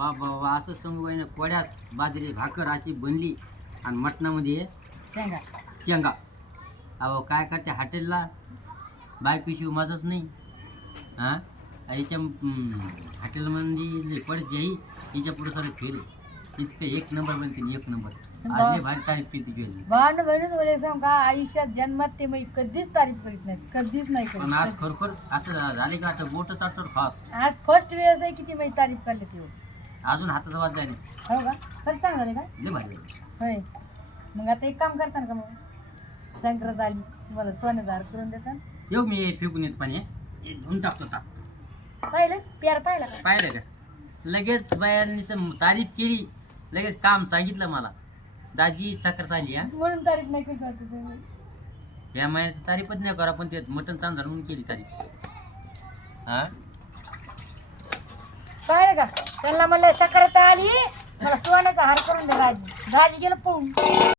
बाबा बाबा असं सांगू ना कोड्यास बाजरी भाकर अशी बनली आणि मटणामध्ये शेंगा. शेंगा. अहो काय करते हॉटेलला बायकोशिवाय माझंच नाही. हां याच्या हॉटेलमध्ये पडत जाई हिच्या पुढं सारं फेल इतकं एक नंबर बनते एक नंबर. आज लय भारी तारीफ केली गेली भांड म्हणून मला सांग का आयुष्यात जन्मात ते मी कधीच तारीफ करीत नाही, कधीच नाही पण आज करीत. खरोखर असं झाले का आता बोट चाटवर खात आज फर्स्ट वेळेस आहे की ती मी तारीफ करली ती. अजून हाताचा वाज जायला हो का? खरंच चांगलं झाले का? लय भारी झाली. होय. मग आता एक काम करता का मग संक्रांत आली मला सोन्याचा हार करून देता. येऊ मी फेकून येत पाणी हे धुवून टाकतो ताप पाहिलं प्यार पाहिला का? पाहिलं का लगेच बायांनी तारीफ केली लगेच काम सांगितलं मला दाजी साखर आली हा म्हणून तारीफ नाही करीत वाटत तुम्ही. या महिन्यात तारीफच नाही करा पण ते मटण चांगलं म्हणून केली तारीफ. हा पाहिलं का त्यांना म्हणलं संक्रांत आली मला सोन्याचा हार करून दे दाजी. दाजी गेलं पळून.